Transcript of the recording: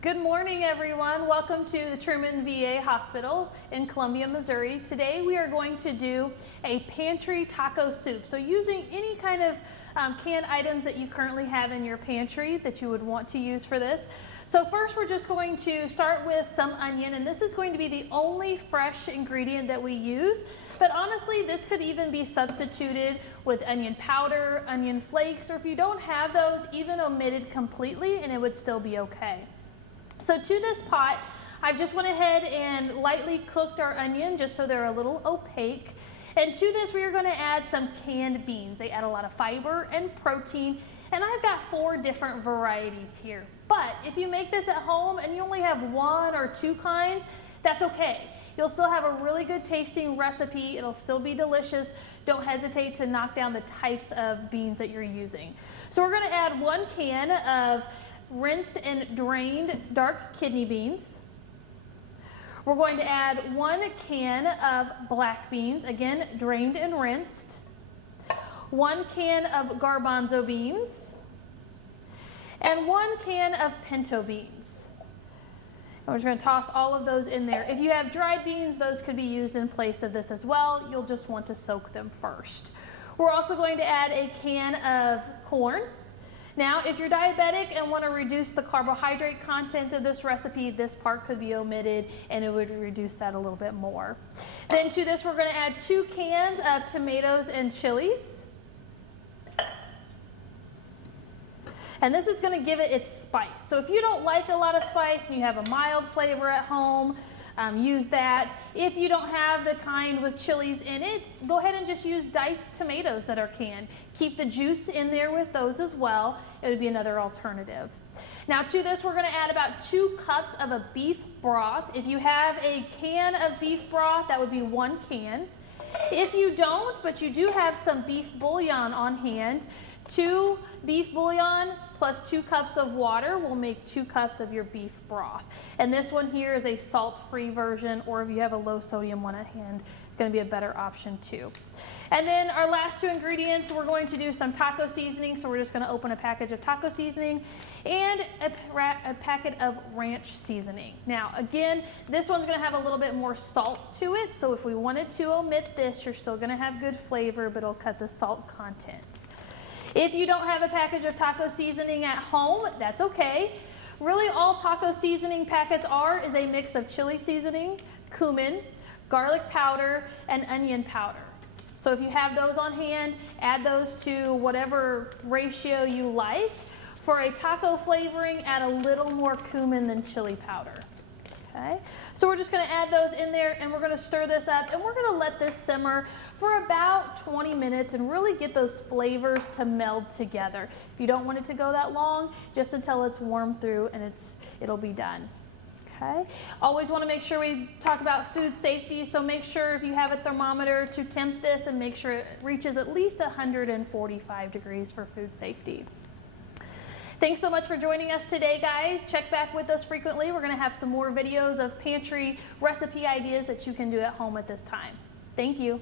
Good morning, everyone. Welcome to the Truman VA Hospital in Columbia, Missouri. Today we are going to do a pantry taco soup. So using any kind of canned items that you currently have in your pantry that you would want to use for this. So first we're just going to start with some onion, and this is going to be the only fresh ingredient that we use. But honestly, this could even be substituted with onion powder, onion flakes, or if you don't have those, even omitted completely, and it would still be okay. So to this pot, I've just went ahead and lightly cooked our onion just so they're a little opaque. And to this, we are going to add some canned beans. They add a lot of fiber and protein, and I've got 4 different varieties here. But if you make this at home and you only have 1 or 2 kinds, that's okay. You'll still have a really good tasting recipe. It'll still be delicious. Don't hesitate to knock down the types of beans that you're using. So we're going to add 1 can of rinsed and drained dark kidney beans. We're going to add 1 can of black beans, again drained and rinsed. 1 can of garbanzo beans. And 1 can of pinto beans. And we're just going to toss all of those in there. If you have dried beans, those could be used in place of this as well. You'll just want to soak them first. We're also going to add a can of corn. Now, if you're diabetic and want to reduce the carbohydrate content of this recipe, this part could be omitted and it would reduce that a little bit more. Then to this, we're going to add 2 cans of tomatoes and chilies. And this is going to give it its spice. So if you don't like a lot of spice and you have a mild flavor at home, use that. If you don't have the kind with chilies in it, go ahead and just use diced tomatoes that are canned. Keep the juice in there with those as well. It would be another alternative. Now to this, we're going to add about 2 cups of a beef broth. If you have a can of beef broth, that would be 1 can. If you don't, but you do have some beef bouillon on hand, 2 beef bouillon plus 2 cups of water will make 2 cups of your beef broth. And this one here is a salt-free version, or if you have a low sodium one at hand, it's going to be a better option too. And then our last 2 ingredients, we're going to do some taco seasoning. So we're just going to open a package of taco seasoning and a packet of ranch seasoning. Now again, this one's going to have a little bit more salt to it. So if we wanted to omit this, you're still going to have good flavor, but it'll cut the salt content. If you don't have a package of taco seasoning at home, that's okay. Really all taco seasoning packets are is a mix of chili seasoning, cumin, garlic powder, and onion powder. So if you have those on hand, add those to whatever ratio you like. For a taco flavoring, add a little more cumin than chili powder. Okay, so we're just going to add those in there and we're going to stir this up and we're going to let this simmer for about 20 minutes and really get those flavors to meld together. If you don't want it to go that long, just until it's warmed through and it'll be done. Okay, always want to make sure we talk about food safety, so make sure if you have a thermometer to temp this and make sure it reaches at least 145 degrees for food safety. Thanks so much for joining us today, guys. Check back with us frequently. We're going to have some more videos of pantry recipe ideas that you can do at home at this time. Thank you.